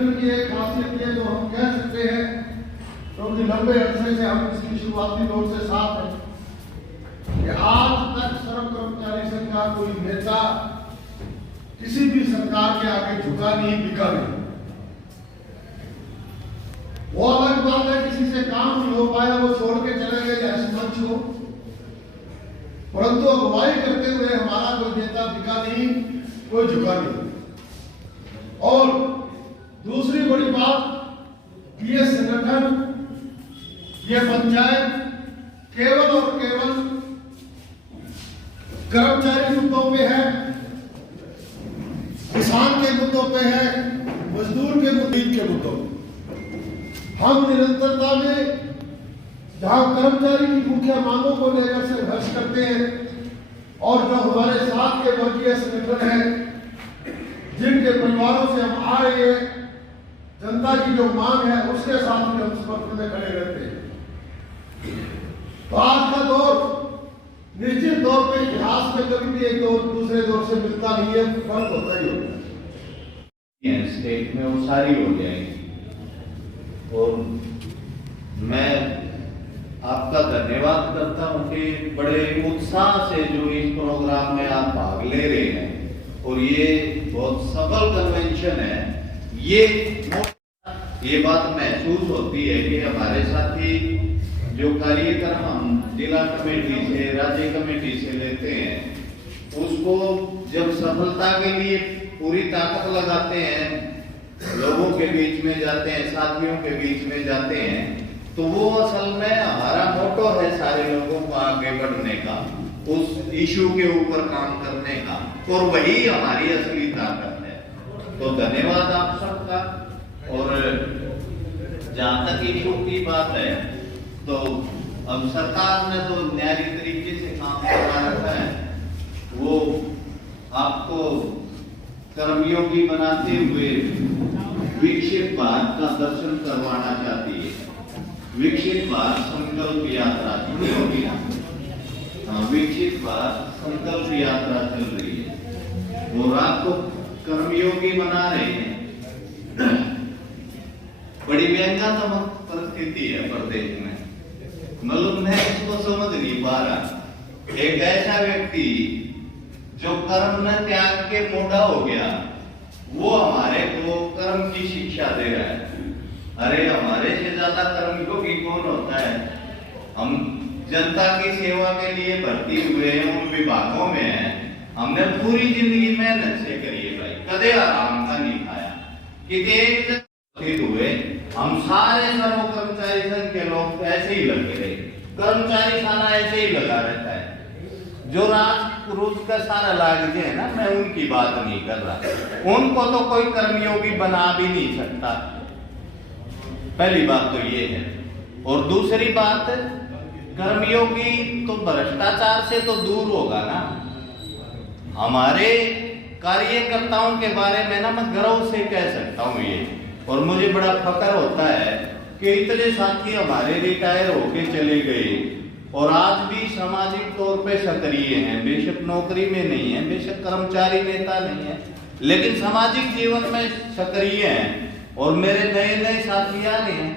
संगठन की एक खासियत है, जो हम कह सकते हैं, क्योंकि लंबे अरसे से हम इसकी शुरुआती दौर से साथ हैं, कि आज तक सर्व कर्मचारी संघ का कोई नेता किसी भी सरकार के आगे झुका नहीं, बिका नहीं। वो अलग बात है, किसी से काम नहीं हो पाया, वो छोड़ के चले गए जैसे मंच को, परंतु अगुवाई करते हुए हमारा कोई नेता बिका नहीं, कोई झुका नहीं। और दूसरी बड़ी बात, ये संगठन, ये पंचायत केवल और केवल कर्मचारी मुद्दों पे है, किसान के मुद्दों पे है, मजदूर के मुद्दों पे। हम निरंतरता में जहां कर्मचारी की मुख्य मांगों को लेकर संघर्ष करते हैं, और जो हमारे साथ के वर्गीय संगठन है, जिनके परिवारों से हम आए हैं, जनता की जो मांग है उसके साथ भी हम समर्थन में खड़े रहते हैं। तो आज का दौर निश्चित तौर पे इतिहास में कभी भी एक दौर दूसरे दौर से मिलता नहीं है, फर्क होता ही होता है। स्टेट में वो सारी हो जाएगी। और मैं आपका धन्यवाद करता हूँ कि बड़े उत्साह से जो इस प्रोग्राम में आप भाग ले रहे हैं, और ये बहुत सफल कन्वेंशन है। ये बात महसूस होती है कि हमारे साथी जो कार्यक्रम हम जिला कमेटी से, राज्य कमेटी से लेते हैं, उसको जब सफलता के लिए पूरी ताकत लगाते हैं, लोगों के बीच में जाते हैं, साथियों के बीच में जाते हैं, तो वो असल में हमारा मोटो है सारे लोगों को आगे बढ़ने का, उस इशू के ऊपर काम करने का, और वही हमारी असली ताकत है। तो धन्यवाद आप सबका। और जहाँ तक इशू की बात है, तो अब सरकार ने तो न्यायी तरीके से काम करवा रखा है, वो आपको कर्मयोगी बनाते हुए विकसित भारत का दर्शन करवाना चाहती है। विकसित भारत संकल्प यात्रा होगी ना, विकसित भारत संकल्प यात्रा चल रही है, और आपको कर्मयोगी बना रहे हैं। बड़ी व्यंग्यात्मक परिस्थिति है प्रदेश में, मतलब मैं इसको समझ नहीं पा रहा। एक ऐसा व्यक्ति जो कर्म न त्याग के मोड़ा हो गया, वो हमारे को कर्म की शिक्षा दे रहा है। अरे हमारे से ज्यादा कर्मयोगी कौन होता है? हम जनता की सेवा के लिए भर्ती हुए हैं, उन विभागों में हैं, हमने पूरी जिंदगी मेहनत से करी है भाई, कदे आराम का नहीं खाया। कि हुए हम सारे सर्व कर्मचारी संघ के लोग ऐसे ही लगे रहे, कर्मचारी सारा ऐसे ही लगा रहता है। जो राज रोज का सारा लाग है ना, मैं उनकी बात नहीं कर रहा, उनको तो कोई कर्मयोगी बना भी नहीं सकता। पहली बात तो ये है। और दूसरी बात, कर्मयोगी तो भ्रष्टाचार से तो दूर होगा ना। हमारे कार्यकर्ताओं के बारे में ना मैं गर्व से कह सकता हूँ ये, और मुझे बड़ा फक्र होता है कि इतने साथी हमारे रिटायर होके चले गए और आज भी सामाजिक तौर पे सक्रिय हैं, बेशक नौकरी में नहीं है, बेशक कर्मचारी नेता नहीं है, लेकिन सामाजिक जीवन में सक्रिय हैं। और मेरे नए नए साथी आ रहे हैं,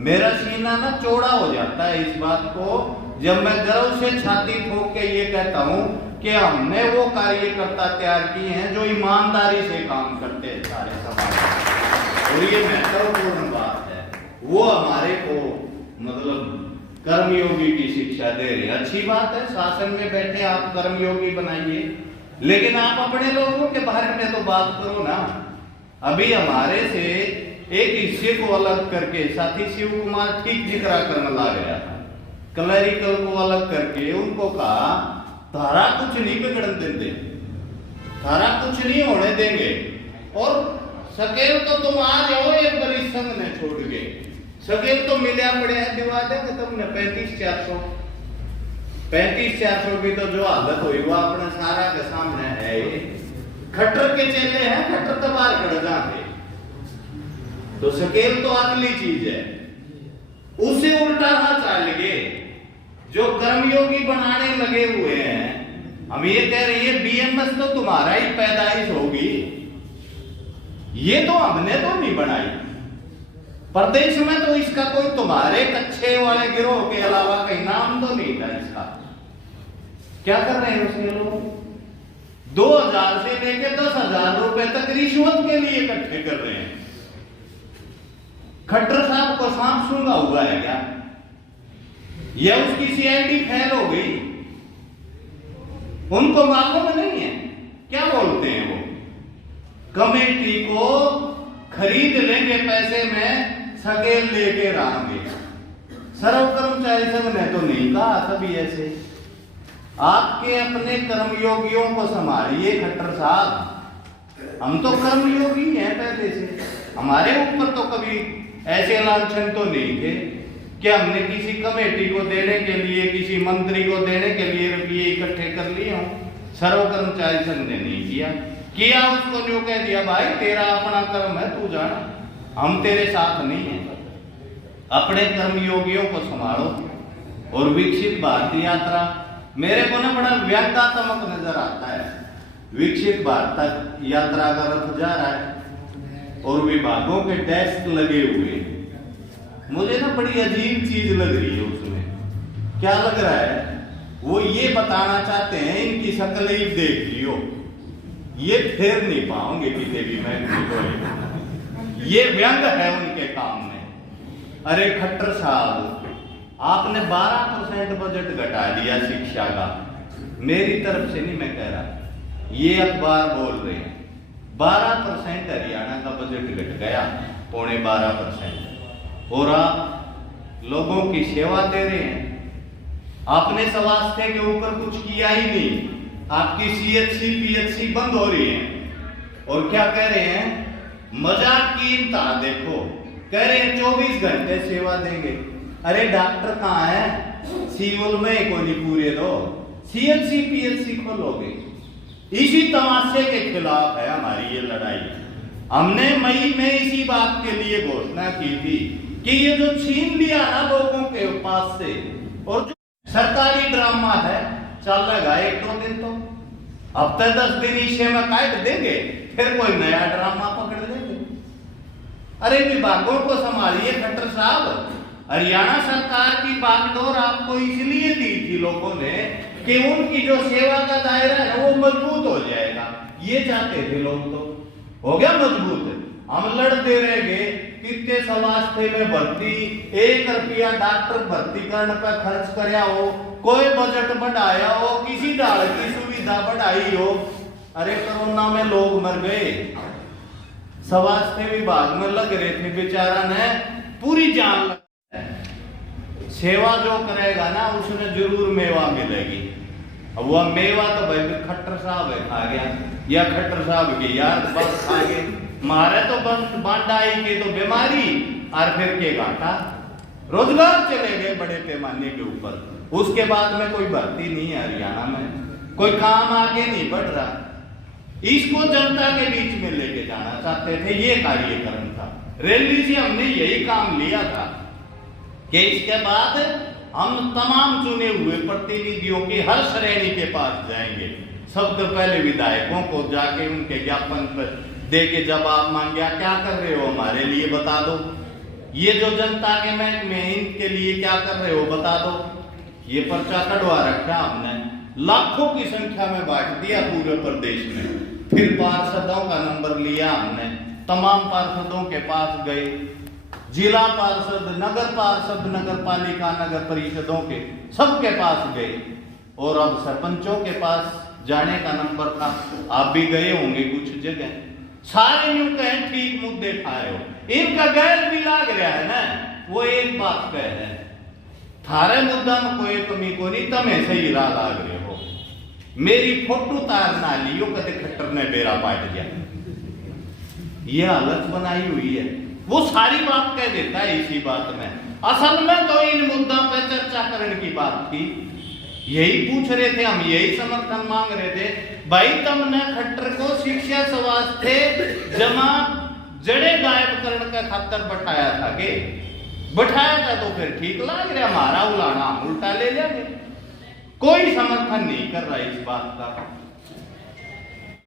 मेरा सीना ना चौड़ा हो जाता है इस बात को जब मैं गर्व से छाती ठोक के ये कहता हूँ कि हमने वो कार्यकर्ता तैयार किए हैं जो ईमानदारी से काम करते हैं सारे समाज में। और ये महत्वपूर्ण बात है, वो हमारे को मतलब कर्मयोगी की शिक्षा दे रहे हैं। अच्छी बात है, शासन में बैठे आप कर्मयोगी बनाइए, लेकिन आप अपने लोगों के बारे में तो बात करो ना। अभी हमारे से एक हिस्से को अलग करके साथी शिव कुमार ठीक जिक्र करने ला गया था, क्लरिकल को अलग करके उनको कहा धारा कुछ नहीं बिगड़ने देंगे, धारा कुछ नहीं होने देंगे, और सकेल तो तुम आ जाओ एक बड़ी संघ ने छोड़ गए, सकेल तो मिला पड़े हैं दिवा देंगे तुमने 35-400 की तो जो हालत हुई वो अपने सारा के सामने है। खट्टर के चेले हैं, खट्टर तो बाहर खड़ जाते, तो सकेल तो अगली चीज है। उसे उल्टा हाथ चाल गए जो कर्मयोगी बनाने लगे हुए हैं। हम ये कह रहे हैं बीएमएस तो तुम्हारा ही पैदाइश होगी, ये तो हमने तो नहीं बनाई, प्रदेश में तो इसका कोई तुम्हारे कच्चे वाले गिरोह के अलावा कहीं नाम तो नहीं था इसका। क्या कर रहे हैं उसके लोग? 2000 से लेकर 10,000 रुपए तक रिश्वत के लिए इकट्ठे कर रहे हैं। खट्टर साहब को सांप सूंघा हुआ है क्या? या उसकी सीआईडी फेल हो गई? उनको मालूम नहीं है क्या बोलते हैं वो? कमेटी को खरीद लेंगे पैसे में, सकेल लेके रहेंगे। सर्व कर्मचारी संघ ने तो नहीं कहा सभी ऐसे। आपके अपने कर्मयोगियों को संभालिए खट्टर साहब। हम तो कर्मयोगी हैं पहले से, हमारे ऊपर तो कभी ऐसे लांछन तो नहीं थे कि हमने किसी कमेटी को देने के लिए, किसी मंत्री को देने के लिए रुपये इकट्ठे कर लिए हों। सर्व कर्मचारी संघ ने नहीं किया उसको जो कह दिया भाई तेरा अपना कर्म है, तू जाना, हम तेरे साथ नहीं है। अपने कर्मयोगियों को संभालो। और विकसित भारत यात्रा मेरे को ना बड़ा व्यंग्यात्मक नजर आता है। विकसित भारत यात्रा का रथ जा रहा है और विभागों के डेस्क लगे हुए हैं। मुझे ना बड़ी अजीब चीज लग रही है उसमें। क्या लग रहा है? वो ये बताना चाहते हैं इनकी शक्ल ही देख लियो, ये फेर नहीं पाओगे किसी भी महकमे को। ये व्यंग है उनके काम में। अरे खट्टर साहब, आपने 12% बजट घटा दिया शिक्षा का। मेरी तरफ से नहीं मैं कह रहा, ये अखबार बोल रहे हैं 12% हरियाणा का बजट घट गया, 12.25%। और आप लोगों की सेवा दे रहे हैं। आपने स्वास्थ्य के ऊपर कुछ किया ही नहीं। आपकी सीएचसी पीएचसी बंद हो रही है और क्या कह रहे हैं? मजाक की इंतहा देखो, कह रहे हैं 24 घंटे सेवा देंगे। अरे डॉक्टर कहाँ है? सिविल में को नहीं पूरे दो, सीएचसी पीएचसी खोलोगे। इसी तमाशे के खिलाफ है हमारी ये लड़ाई। हमने मई में इसी बात के लिए घोषणा की थी कि ये जो छीन लिया ना लोगों के पास से, और जो सरकारी ड्रामा है चलेगा 1-2 दिन, तो हफ्ते 10 दिन इसे में काट देंगे, फिर कोई नया ड्रामा पकड़ लेंगे। अरे विभागों को संभालिए खट्टर साहब। हरियाणा सरकार की बागडोर आपको इसलिए दी थी लोगों ने कि उनकी जो सेवा का दायरा है वो मजबूत हो जाएगा। ये चाहते थे लोग, तो हो गया मजबूत। हम लड़ते रह गए, कितने स्वास्थ्य में भर्ती, 1 रुपया डॉक्टर भर्ती करने पर खर्च कराया हो, कोई बजट बढ़ाया हो, किसी डाल की सुविधा बढ़ाई हो। अरे कोरोना में लोग मर गए, स्वास्थ्य विभाग में लग रहे थे, बेचारा ने पूरी जान लगा। सेवा जो करेगा ना उसने जरूर मेवा मिलेगी। अब वह मेवा तो भाई खट्टर साहब है खा गया, या खट्टर साहब के यार बस खा गए। मारे तो बांडाई के तो बीमारी और फिर के घाटा, रोजगार चले गए बड़े पैमाने के ऊपर। उसके बाद में कोई भर्ती नहीं है हरियाणा में, कोई काम आगे नहीं बढ़ रहा। इसको जनता के बीच में लेके जाना चाहते थे, ये कार्यक्रम था। रैली से हमने यही काम लिया था कि इसके बाद हम तमाम चुने हुए प्रतिनिधियों की हर श्रेणी के पास जाएंगे। सबसे पहले विधायकों को जाके उनके ज्ञापन पर दे के जवाब मांगे, क्या कर रहे हो हमारे लिए बता दो। ये जो जनता के महकमे इनके लिए क्या कर रहे हो बता दो। ये पर्चा कटवा रखा हमने, लाखों की संख्या में बांट दिया पूरे प्रदेश में। फिर पार्षदों का नंबर लिया हमने, तमाम पार्षदों के पास गए, जिला पार्षद, नगर पार्षद, नगर पालिका, नगर परिषदों के सबके पास गए। और अब सरपंचों के पास जाने का नंबर था, आप भी गए होंगे कुछ जगह। सारे यूं कहें ठीक मुद्दे खाए हो, इनका गैर भी लाग रहा है ना। वो एक बात कह रहे हैं, थारे मुद्दा में कोई कमी को नहीं, तमें सही राह लाग रहे हो। मेरी फोटो तार ना लियो कदे खट्टर ने बेरा पाट गया। ये हालत बनाई हुई है। वो सारी बात कह देता है इसी बात में। असल में तो इन मुद्दा पे चर्चा करने की बात थी, यही पूछ रहे थे हम, यही समर्थन मांग रहे थे। भाई तुमने खट्टर को शिक्षा स्वास्थ्य जमा जड़े गायब करने का खातर बैठाया था के बैठाया था, तो फिर ठीक लग रहा, हमारा उलाना हम उल्टा ले लेंगे। कोई समर्थन नहीं कर रहा इस बात का।